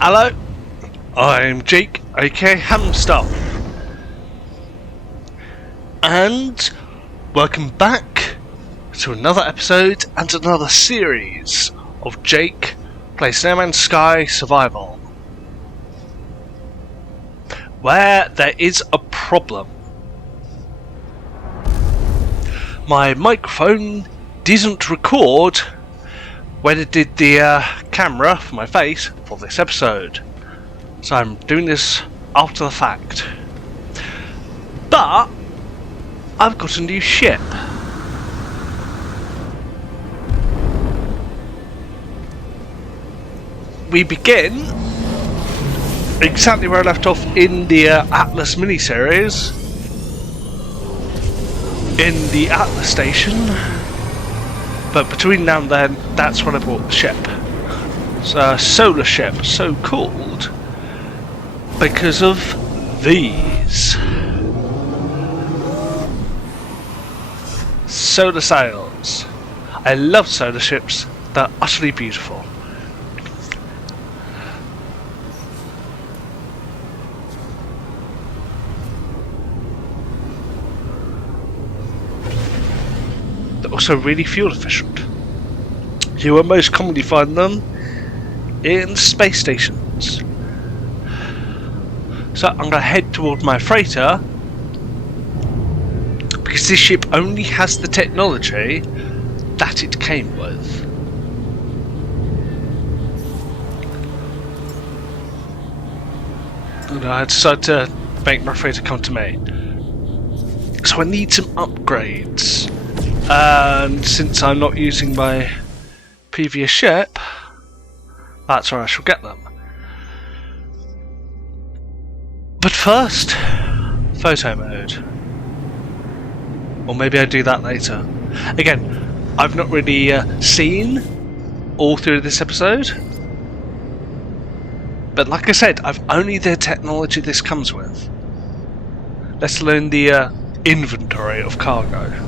Hello, I'm Jake, aka HamStuff, and welcome back to another episode and another series of Jake Plays No Man's Sky Survival, where there is a problem. My microphone didn't record when it did the camera for my face for this episode, so I'm doing this after the fact. But I've got a new ship. We begin exactly where I left off in the Atlas miniseries, in the Atlas station. But between now and then, that's when I bought the ship. It's a solar ship, so called because of these solar sails. I love solar ships, they're utterly beautiful. They're also really fuel efficient. You will most commonly find them in space stations. So I'm going to head towards my freighter, because this ship only has the technology that it came with. And I decided to make my freighter come to me. So I need some upgrades. And since I'm not using my previous ship, that's where I shall get them. But first, photo mode. Or maybe I do that later. Again, I've not really seen all through this episode. But like I said, I've only the technology this comes with. Let alone the inventory of cargo.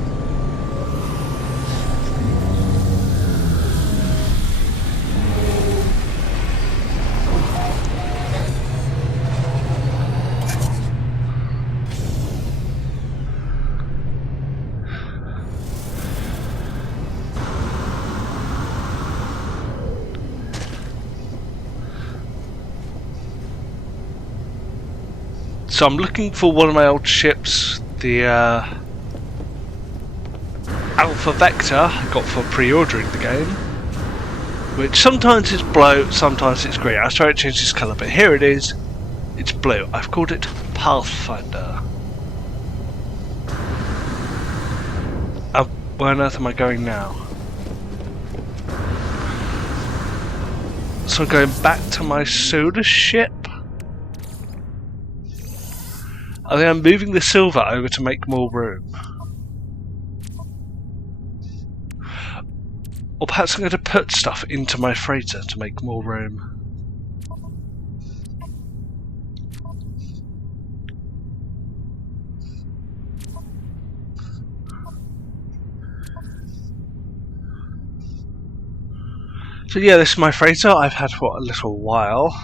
So I'm looking for one of my old ships, the Alpha Vector I got for pre-ordering the game, which sometimes it's blue, sometimes it's green. I was trying to change this colour, but here it is, it's blue. I've called it Pathfinder. Where on earth am I going now? So I'm going back to my solar ship. I think I'm moving the silver over to make more room. Or perhaps I'm going to put stuff into my freighter to make more room. So yeah, this is my freighter I've had for a little while.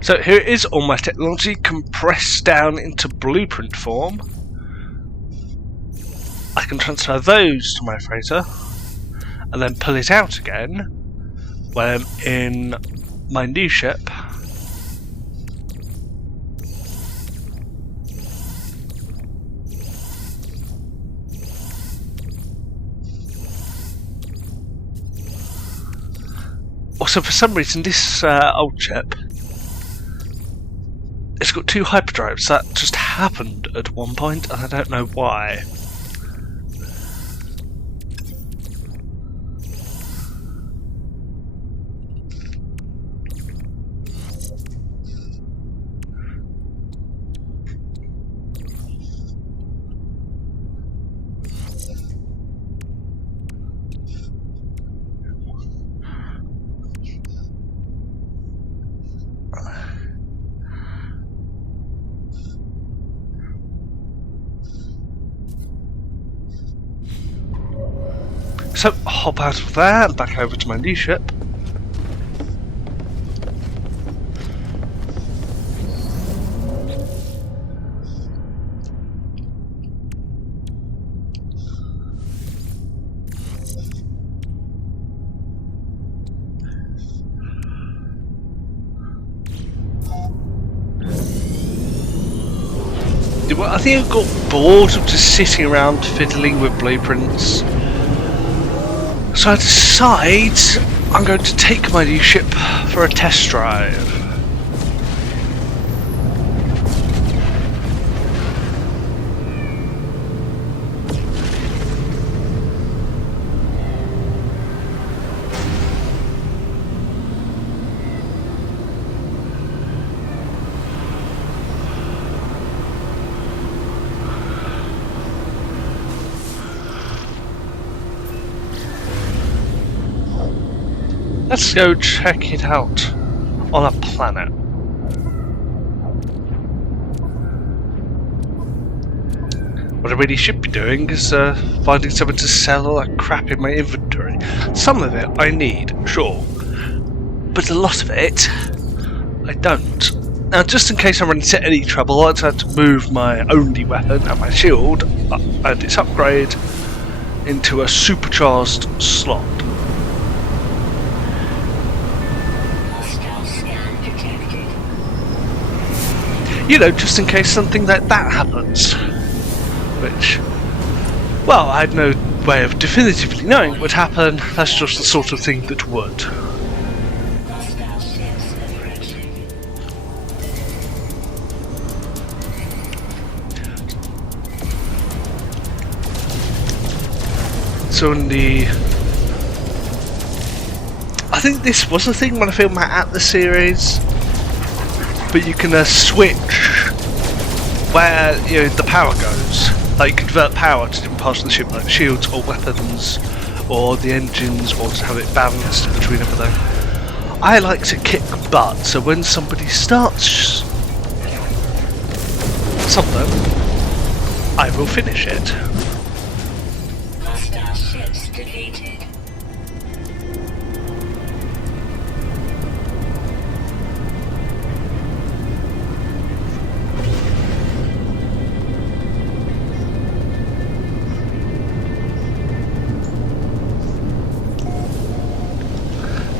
So here it is, all my technology compressed down into blueprint form. I can transfer those to my freighter and then pull it out again when I'm in my new ship. Also, for some reason, this old ship, it's got two hyperdrives. That just happened at one point, and I don't know why. So, hop out of there and back over to my new ship. Well, I think I got bored of just sitting around fiddling with blueprints. So I decide I'm going to take my new ship for a test drive. Let's go check it out on a planet. What I really should be doing is finding something to sell all that crap in my inventory. Some of it I need, sure, but a lot of it I don't. Now, just in case I run into any trouble, I had to move my only weapon and my shield and its upgrade into a supercharged slot. You know, just in case something like that happens. Which, well, I had no way of definitively knowing what would happen. That's just the sort of thing that would. So in the... I think this was a thing when I filmed my Atlas series. But you can switch where the power goes. Like convert power to different parts of the ship, like shields or weapons, or the engines, or to have it balanced between everything. I like to kick butt, so when somebody starts something, I will finish it. Hostile ships defeated.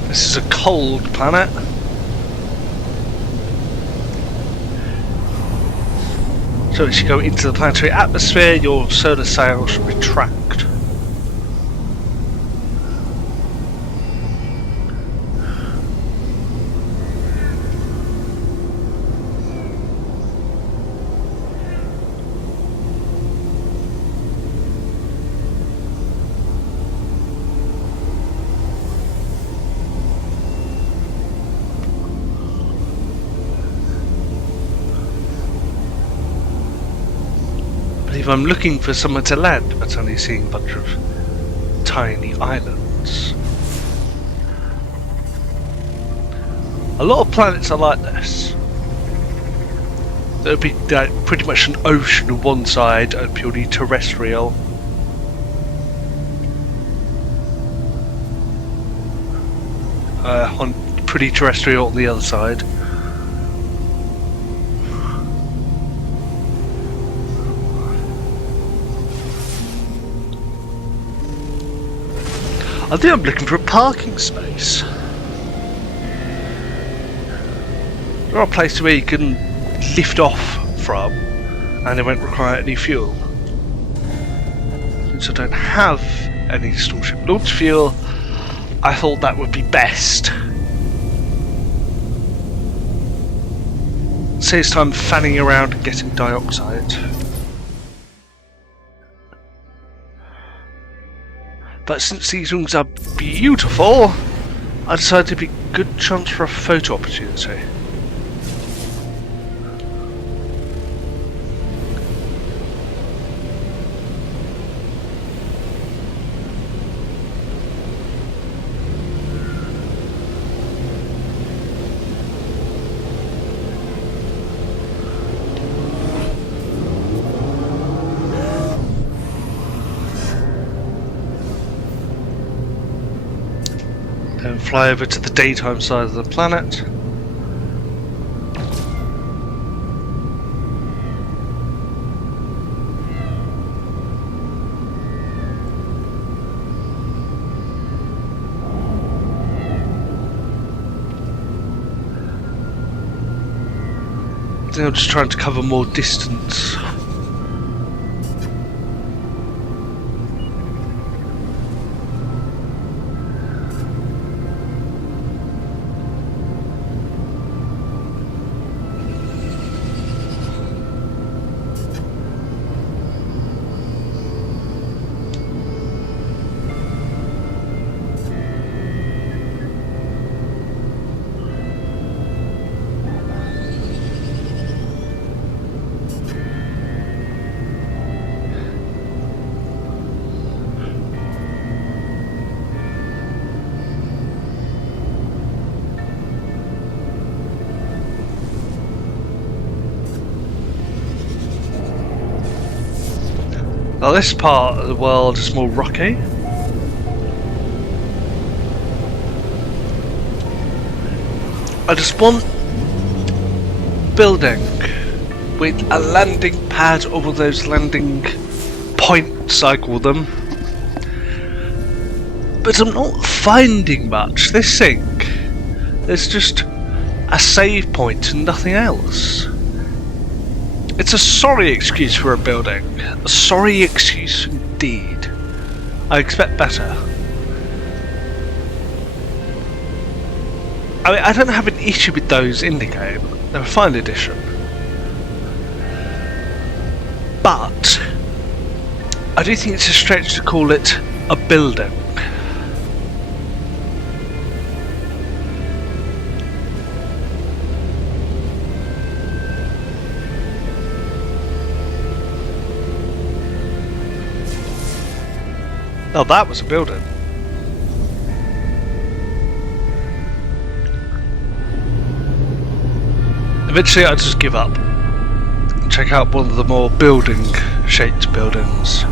This is a cold planet. So as you go into the planetary atmosphere, your solar sails retract. I'm looking for somewhere to land, but only seeing a bunch of tiny islands. A lot of planets are like this. There'll be pretty much an ocean on one side and purely terrestrial. On pretty terrestrial on the other side. I think I'm looking for a parking space. Or a place where you can lift off from and it won't require any fuel. Since I don't have any starship launch fuel, I thought that would be best. Saves time fanning around and getting dioxide. But since these rooms are beautiful, I decided it'd be a good chance for a photo opportunity. Then fly over to the daytime side of the planet. I'm just trying to cover more distance. Now this part of the world is more rocky. I just want building with a landing pad over those landing points, I call them. But I'm not finding much. This thing, there's just a save point and nothing else. It's a sorry excuse for a building. A sorry excuse indeed. I expect better. I mean, I don't have an issue with those in the game. They're a fine addition. But I do think it's a stretch to call it a building. Oh, that was a building. Eventually I'll just give up and check out one of the more building-shaped buildings.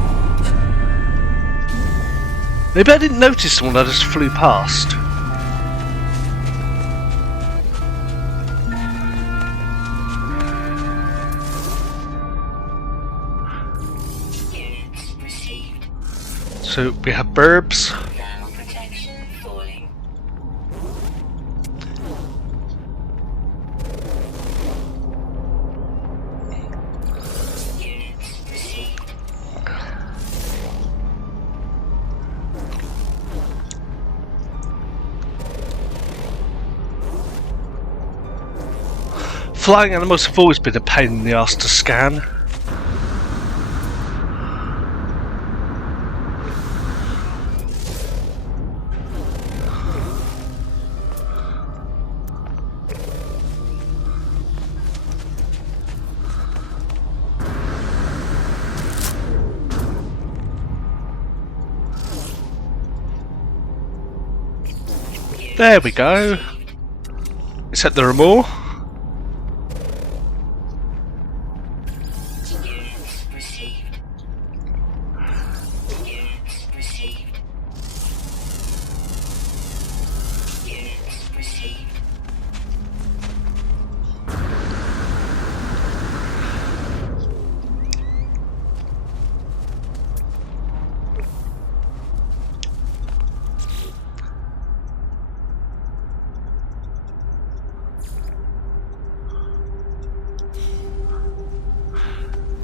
Maybe I didn't notice the one I just flew past. So we have burbs. Flying animals have always been a pain in the arse to scan. There we go. Except there are more.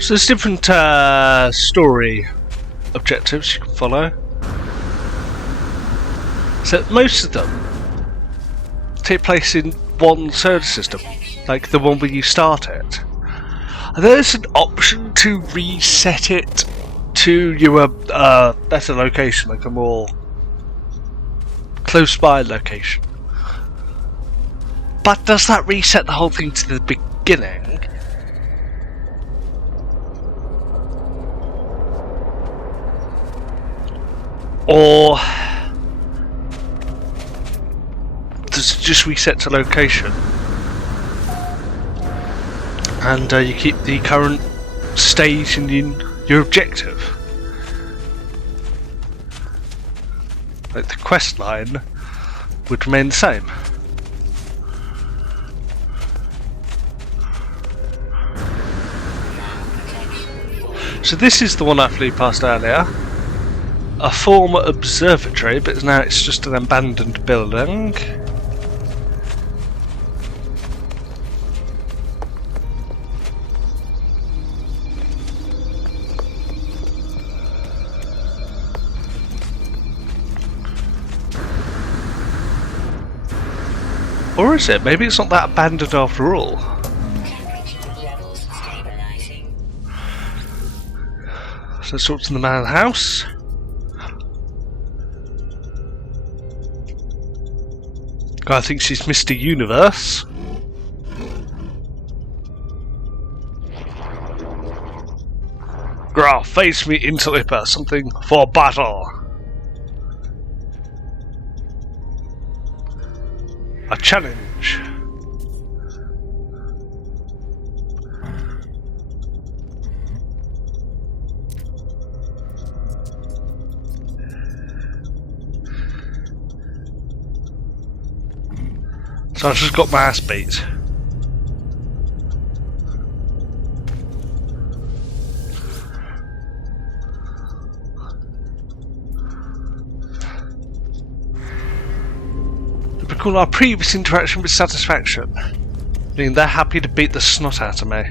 So there's different story objectives you can follow. So most of them take place in one solar system, like the one where you start it. And there's an option to reset it to your better location, like a more close by location. But does that reset the whole thing to the beginning? Or does it just reset to location and you keep the current stage in your objective? Like the quest line would remain the same. So this is the one I flew past earlier. A former observatory, but now it's just an abandoned building. Or is it? Maybe it's not that abandoned after all. So let's talk to the man of the house. Guy thinks he's Mr. Universe. Grah, face me, interloper, something for battle. A challenge. So I've just got my ass beat. Recall our previous interaction with satisfaction, meaning they're happy to beat the snot out of me.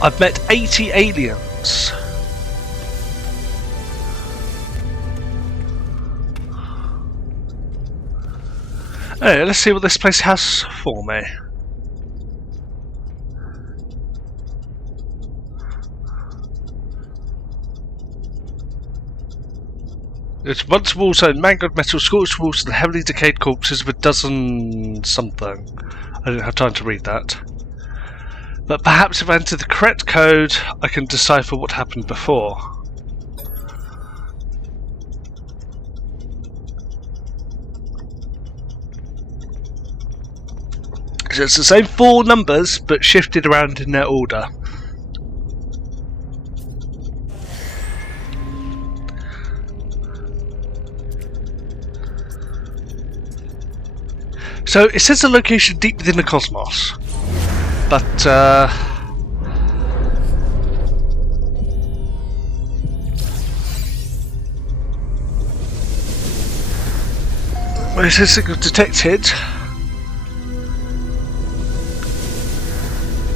I've met 80 aliens. Anyway, let's see what this place has for me. It's once walls owned mangled metal, scorched walls, and heavily decayed corpses of a dozen something. I didn't have time to read that. But perhaps if I enter the correct code, I can decipher what happened before. So it's the same 4 numbers, but shifted around in their order. So it says a location deep within the cosmos. But, well, it says signal detected.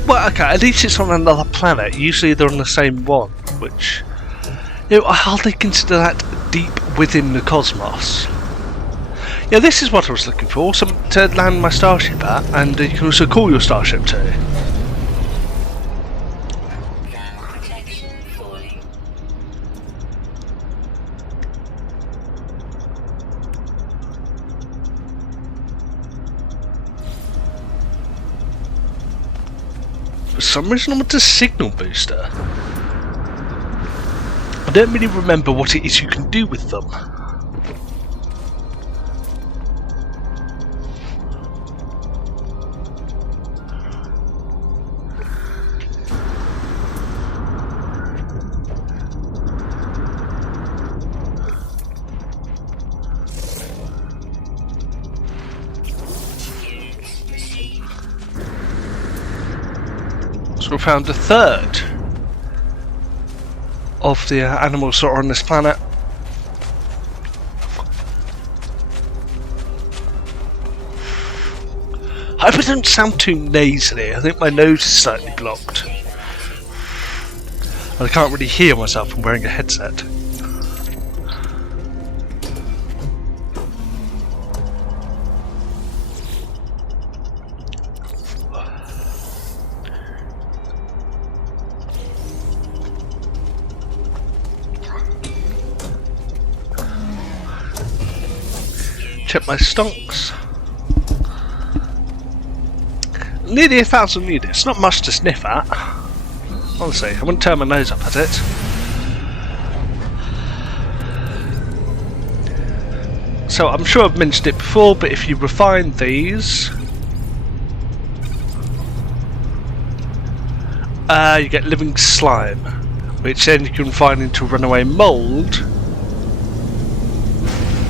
Well, okay, at least it's on another planet. Usually they're on the same one, which, you know, I hardly consider that deep within the cosmos. Yeah, this is what I was looking for, something to land my starship at, and you can also call your starship to. For some reason I want a signal booster. I don't really remember what it is you can do with them. So we found a third of the animals that are on this planet. I hope I don't sound too nasally. I think my nose is slightly blocked. I can't really hear myself from wearing a headset. Check my stonks. Nearly 1,000 units, not much to sniff at. Honestly, I wouldn't turn my nose up at it. So I'm sure I've mentioned it before, but if you refine these, you get living slime, which then you can find into runaway mould.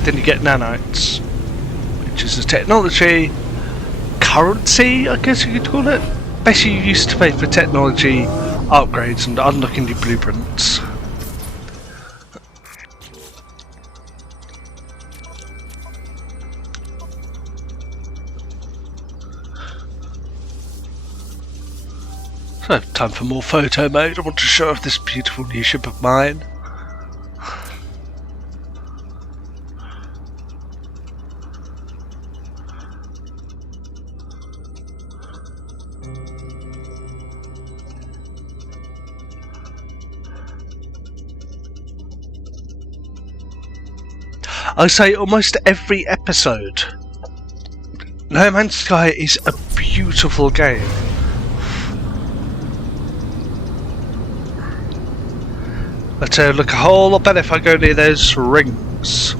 Then you get nanites, which is a technology currency, I guess you could call it. Basically, you used to pay for technology upgrades and unlocking new blueprints. So, time for more photo mode. I want to show off this beautiful new ship of mine. I say almost every episode, No Man's Sky is a beautiful game. But look a whole lot better if I go near those rings.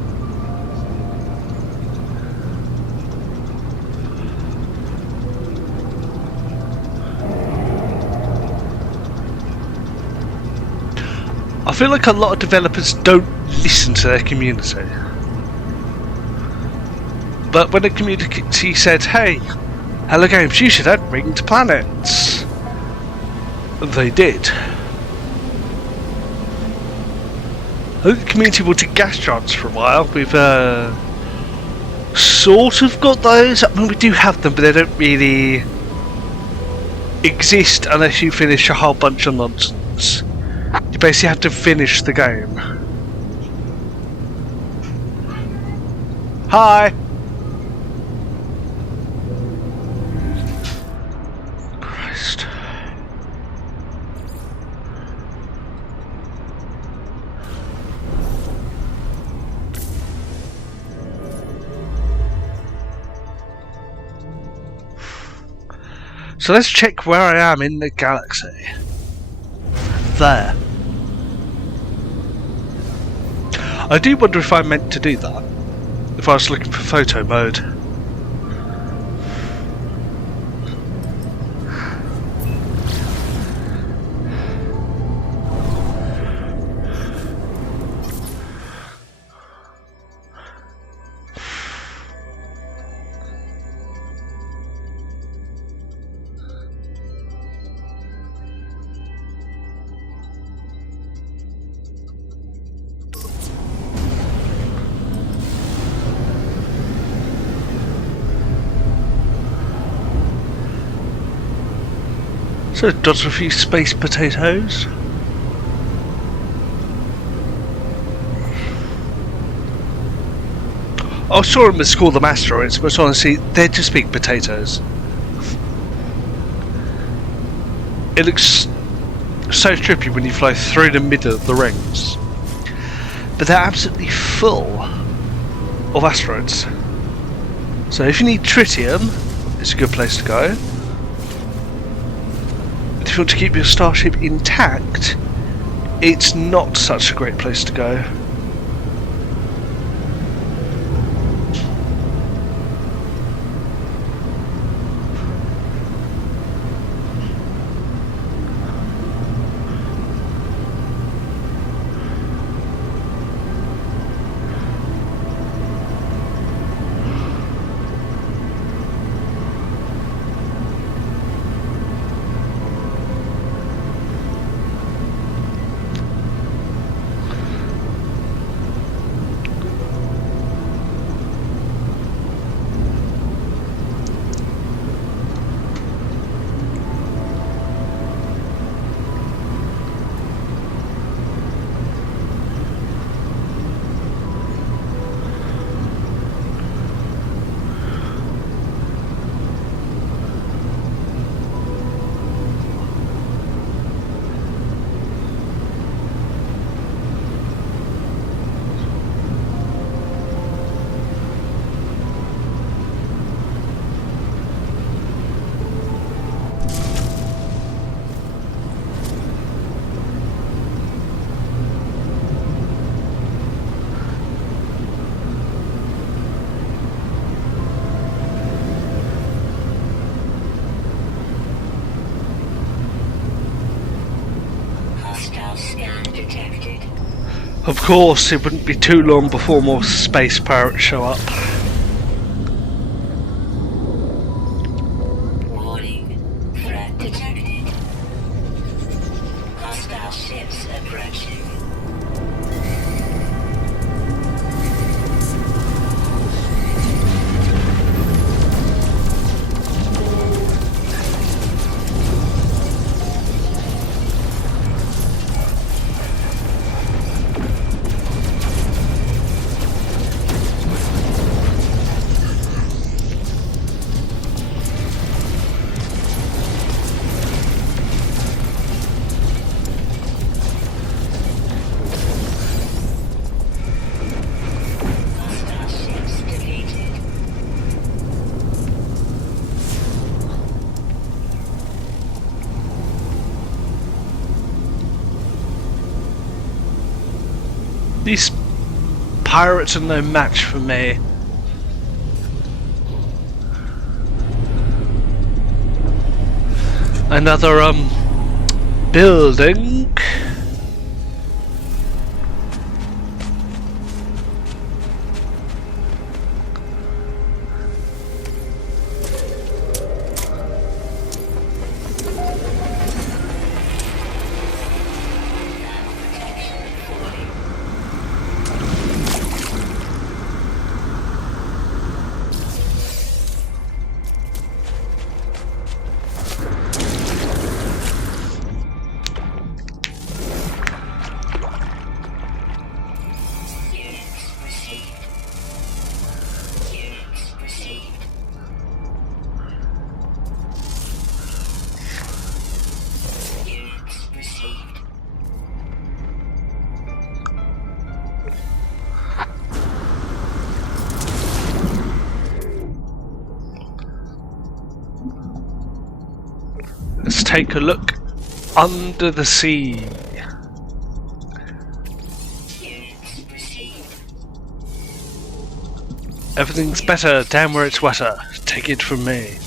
I feel like a lot of developers don't listen to their community. But when the community said, hey, Hello Games, you should add ringed planets, they did. I think the community wanted gas giants for a while. We've sort of got those. I mean, we do have them, but they don't really exist unless you finish a whole bunch of nonsense. You basically have to finish the game. Hi! Christ. So let's check where I am in the galaxy. There. I do wonder if I meant to do that. If I was looking for photo mode. So, dodged a few space potatoes. I saw them call them asteroids, but honestly, they're just big potatoes. It looks so trippy when you fly through the middle of the rings. But they're absolutely full of asteroids. So if you need tritium, it's a good place to go. If you want to keep your starship intact, it's not such a great place to go. Of course, it wouldn't be too long before more space pirates show up. Warning. Threat detected. Hostile ships approaching. These pirates are no match for me. Another building. Let's take a look under the sea. Everything's better down where it's wetter. Take it from me.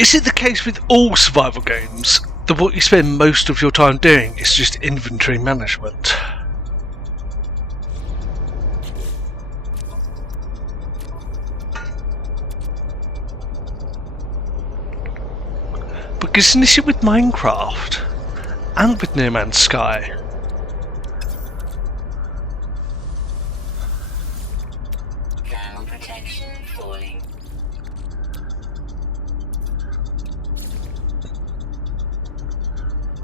Is it the case with all survival games that what you spend most of your time doing is just inventory management? Because isn't this it with Minecraft and with No Man's Sky? Ground protection falling.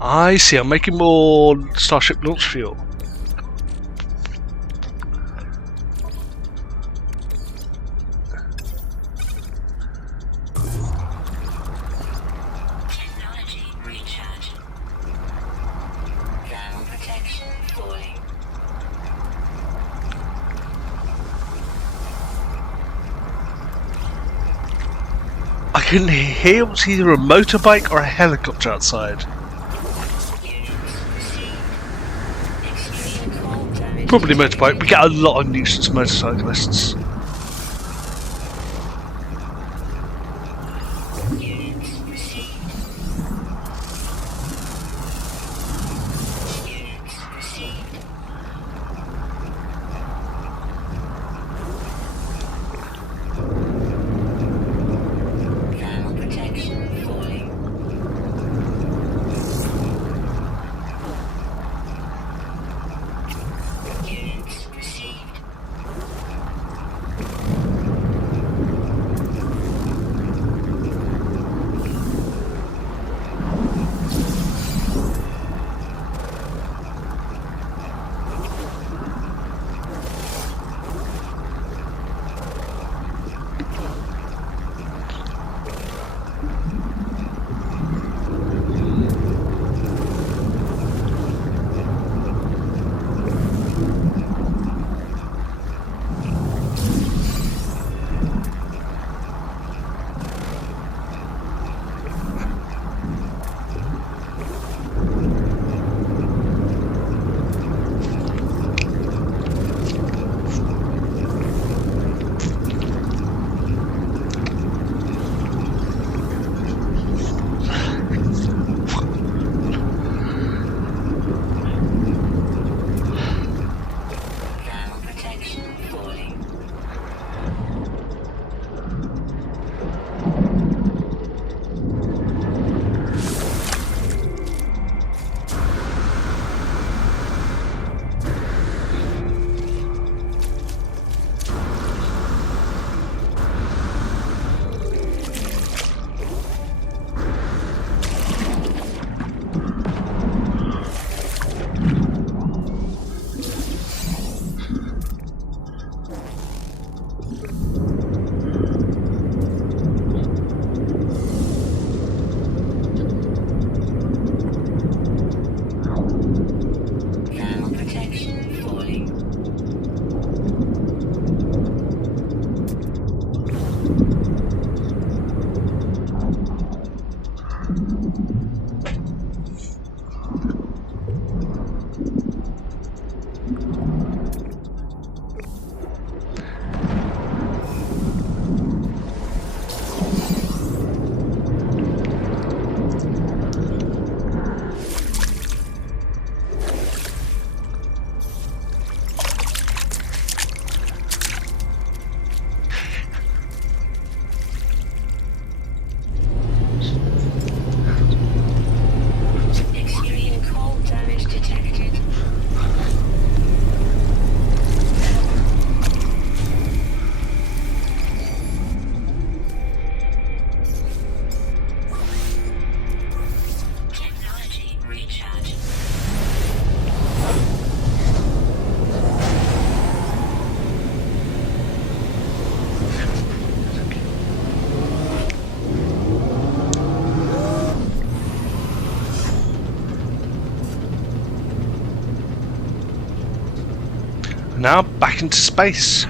I see, I'm making more Starship launch fuel. Technology recharge. Ground protection falling. I can hear what's either a motorbike or a helicopter outside. Probably motorbike. We get a lot of nuisance motorcyclists. Now back into space.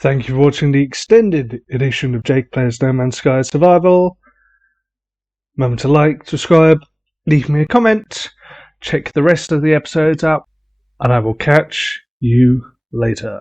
Thank you for watching the extended edition of Jake Plays No Man's Sky Survival. Remember to like, subscribe, leave me a comment, check the rest of the episodes out, and I will catch you later.